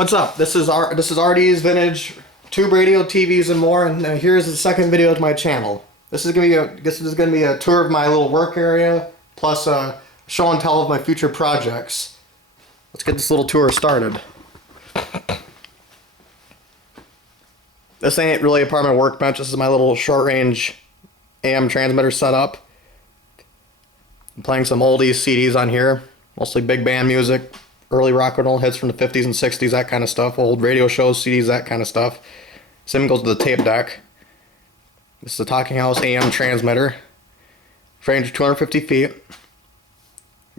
What's up? This is RD's Vintage Tube Radio, TVs, and more. And here's the second video to my channel. This is gonna be a tour of my little work area, plus a show and tell of my future projects. Let's get this little tour started. This ain't really a part of my workbench. This is my little short-range AM transmitter setup. I'm playing some oldies CDs on here, mostly big band music, early rock and roll hits from the 50s and 60s, that kind of stuff, old radio shows, CDs, that kind of stuff. Same goes to the tape deck. This is a Talking House AM transmitter, range of 250 feet.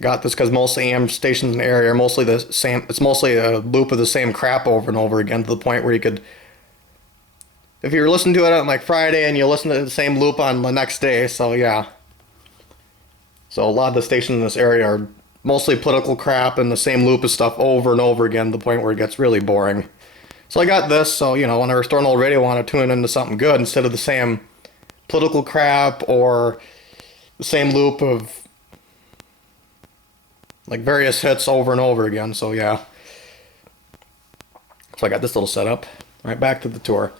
Got this because most AM stations in the area are mostly the same. It's mostly a loop of the same crap over and over again, to the point where you could, if you were listening to it on like Friday and you listen to the same loop on the next day, so yeah. So a lot of the stations in this area are mostly political crap and the same loop of stuff over and over again, to the point where it gets really boring. So I got this, so you know, when I restore an old radio, I want to tune into something good instead of the same political crap or the same loop of like various hits over and over again. So yeah. So I got this little setup. Right, back to the tour.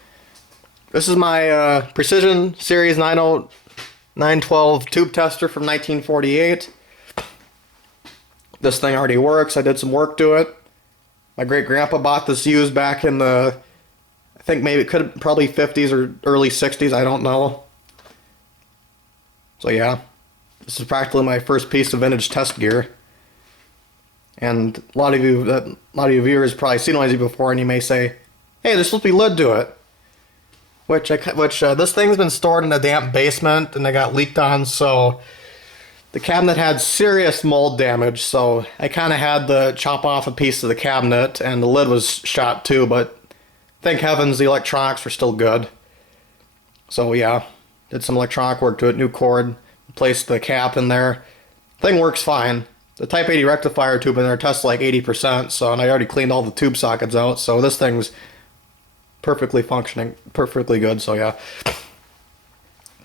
This is my Precision Series 912 tube tester from 1948. This thing already works. I did some work to it. My great-grandpa bought this used back in the, I think maybe it could have probably 50s or early 60s, I don't know. So yeah, this is practically my first piece of vintage test gear. And a lot of you viewers probably seen one of these before, and you may say, "Hey, there's supposed to be lid to it." Which this thing's been stored in a damp basement, and it got leaked on, so the cabinet had serious mold damage, so I kind of had to chop off a piece of the cabinet, and the lid was shot too, but thank heavens the electronics were still good. So yeah, did some electronic work to it, new cord, placed the cap in there. Thing works fine. The Type 80 rectifier tube in there tests like 80%, so, and I already cleaned all the tube sockets out, so this thing's perfectly functioning, perfectly good, so yeah.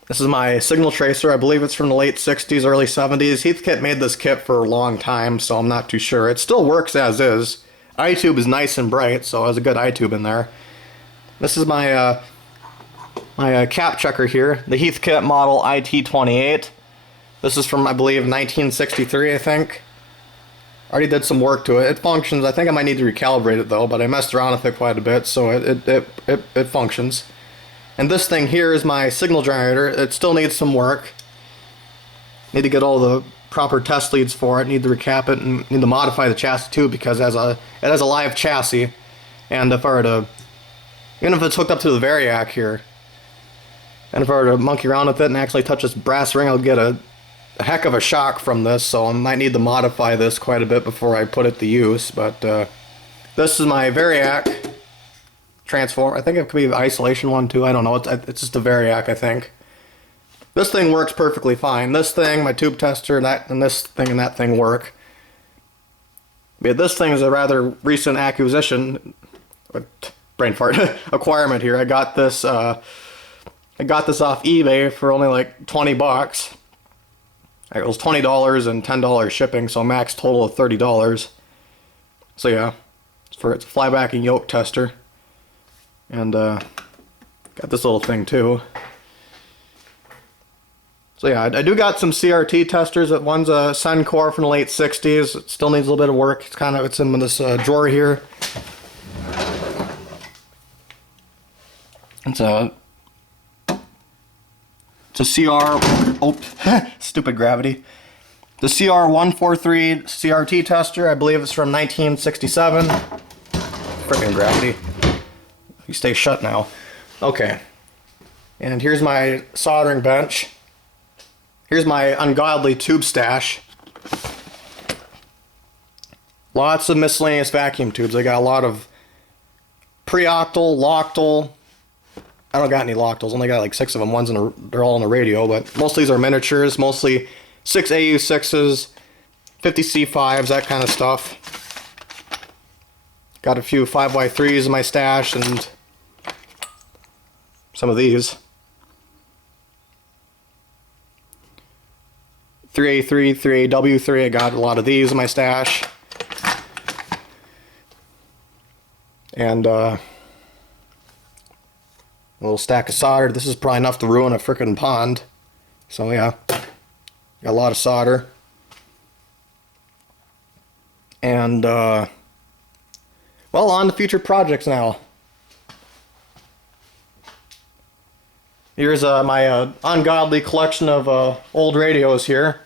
This is my signal tracer. I believe it's from the late 60s, early 70s. Heathkit made this kit for a long time, so I'm not too sure. It still works as is. iTube is nice and bright, so there's a good iTube in there. This is my cap checker here, the Heathkit model IT28. This is from, I believe, 1963, I think. Already did some work to it. It functions. I think I might need to recalibrate it though, but I messed around with it quite a bit, so it functions. And this thing here is my signal generator. It still needs some work. Need to get all the proper test leads for it. Need to recap it and need to modify the chassis too, because it has a live chassis. And if I were to, even if it's hooked up to the Variac here, and if I were to monkey around with it and actually touch this brass ring, I'll get a heck of a shock from this, so I might need to modify this quite a bit before I put it to use. But this is my Variac Transform. I think it could be the isolation one too. I don't know. It's just a Variac, I think. This thing works perfectly fine. This thing, my tube tester, and this thing and that thing work. But this thing is a rather recent acquisition. Brain fart. Acquirement here. I got this off eBay for only like 20 bucks. It was $20 and $10 shipping, so max total of $30. So yeah, it's a flyback and yoke tester. And got this little thing too. So yeah, I do got some CRT testers. One's a Suncor from the late 60s. It still needs a little bit of work. It's in this drawer here. It's a CR, oh, stupid gravity. The CR143 CRT tester, I believe it's from 1967. Frickin' gravity. You stay shut now. Okay. And here's my soldering bench. Here's my ungodly tube stash. Lots of miscellaneous vacuum tubes. I got a lot of pre-octal, loctal. I don't got any loctals. Only got like 6 of them. They're all in the radio, but most of these are miniatures. Mostly 6 AU6s, 50 C5s, that kind of stuff. Got a few 5Y3s in my stash and some of these. 3A3, 3AW3, I got a lot of these in my stash. And a little stack of solder. This is probably enough to ruin a frickin' pond. So yeah, got a lot of solder. And well, on to future projects now. Here's my ungodly collection of old radios here.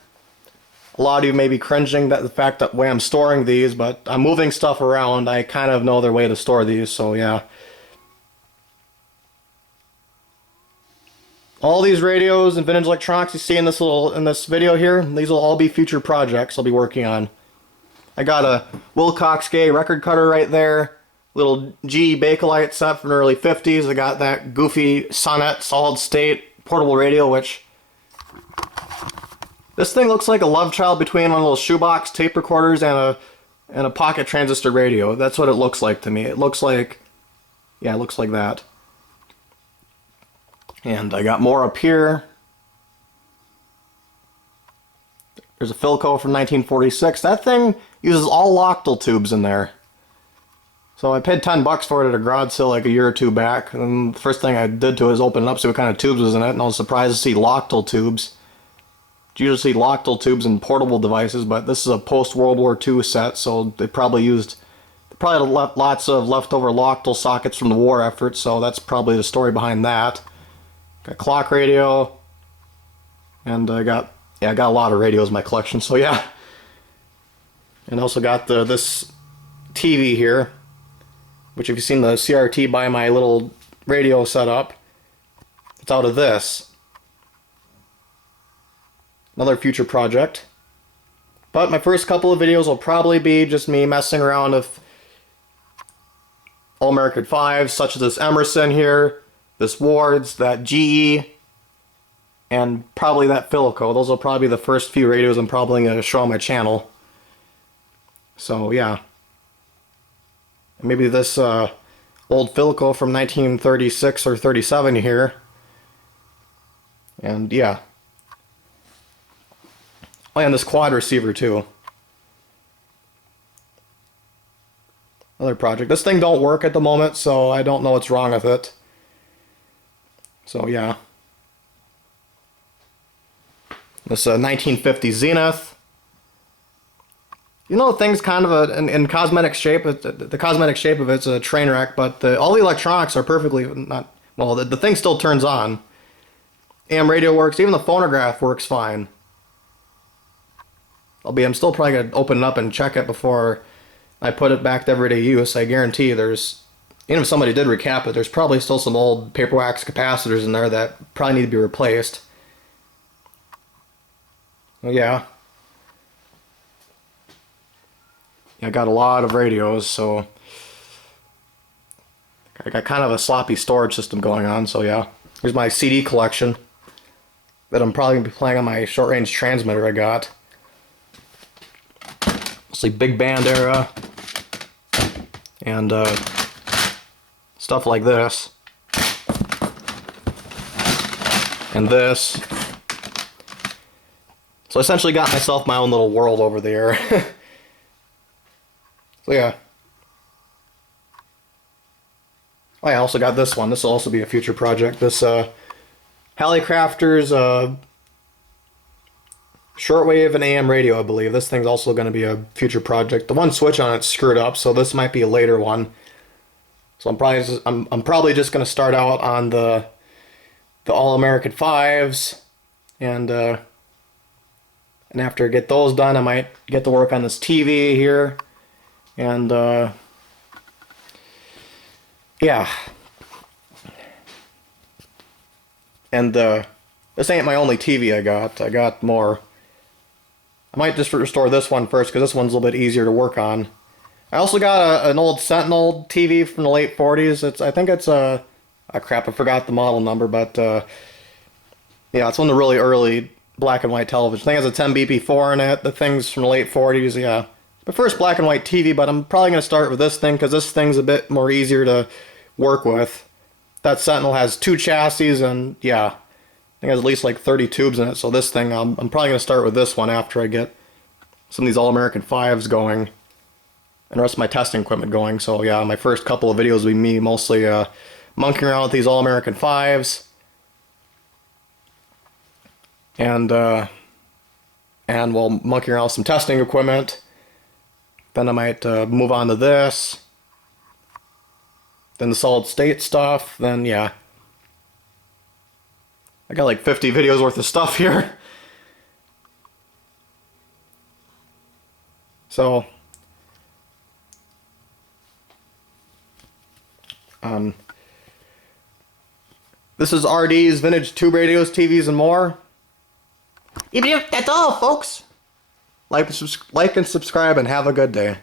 A lot of you may be cringing at the fact that way I'm storing these, but I'm moving stuff around. I kind of know their way to store these, so yeah. All these radios and vintage electronics you see in this video here, these will all be future projects I'll be working on. I got a Wilcox Gay record cutter right there. Little G Bakelite set from the early 50s. I got that goofy Sonnet solid state portable radio, which this thing looks like a love child between one of those shoebox tape recorders and a pocket transistor radio. That's what it looks like to me. It looks like, yeah, it looks like that. And I got more up here. There's a Philco from 1946. That thing uses all Lochtel tubes in there. So I paid $10 for it at a garage sale like a year or two back. And the first thing I did to it is open it up, see what kind of tubes was in it, and I was surprised to see Lochtel tubes. You usually see Lochtel tubes in portable devices, but this is a post-World War II set, so they probably had lots of leftover Lochtel sockets from the war effort, so that's probably the story behind that. Got clock radio, and I got a lot of radios in my collection, so yeah. And also got this TV here, which if you've seen the CRT by my little radio setup, it's out of this. Another future project. But my first couple of videos will probably be just me messing around with All-American 5s, such as this Emerson here, this Ward's, that GE, and probably that Philco. Those will probably be the first few radios I'm probably going to show on my channel. So yeah. And maybe this old Philco from 1936 or 37 here. And yeah. Oh, and this quad receiver too. Another project. This thing don't work at the moment, so I don't know what's wrong with it. So yeah. This 1950 Zenith. You know, the thing's kind of in cosmetic shape. The cosmetic shape of it's a train wreck, but all the electronics are perfectly not. Well, the thing still turns on. AM radio works. Even the phonograph works fine. I'm still probably going to open it up and check it before I put it back to everyday use. I guarantee even if somebody did recap it, there's probably still some old paper wax capacitors in there that probably need to be replaced. Well, yeah. I got a lot of radios, so I got kind of a sloppy storage system going on, so yeah. Here's my CD collection that I'm probably going to be playing on my short-range transmitter I got. Mostly big band era and stuff like this and this. So I essentially got myself my own little world over there. So yeah. Oh yeah, I also got this one. This will also be a future project. This Hallicrafters Shortwave and Am Radio, I believe. This thing's also going to be a future project. The one switch on it's screwed up, so this might be a later one. So I'm probably just going to start out on the All-American 5s, and after I get those done, I might get to work on this TV here, and yeah. And this ain't my only TV I got. I got more. I might just restore this one first, because this one's a little bit easier to work on. I also got an old Sentinel TV from the late 40s. I think it's crap, I forgot the model number, but yeah, it's one of the really early black and white television. I think it has a 10BP4 in it. The thing's from the late 40s, yeah. My first black and white TV, but I'm probably going to start with this thing, because this thing's a bit more easier to work with. That Sentinel has 2 chassis, and yeah, I think it has at least like 30 tubes in it, so this thing, I'm probably going to start with this one after I get some of these All-American 5s going. and the rest of my testing equipment going. So yeah, my first couple of videos will be me mostly monkeying around with these All-American 5s. And we'll monkey around with some testing equipment. Then I might move on to this. Then the solid state stuff. Then yeah. I got like 50 videos worth of stuff here. So this is RD's Vintage Tube Radios, TVs, and more. That's all, folks. Like and subscribe, and have a good day.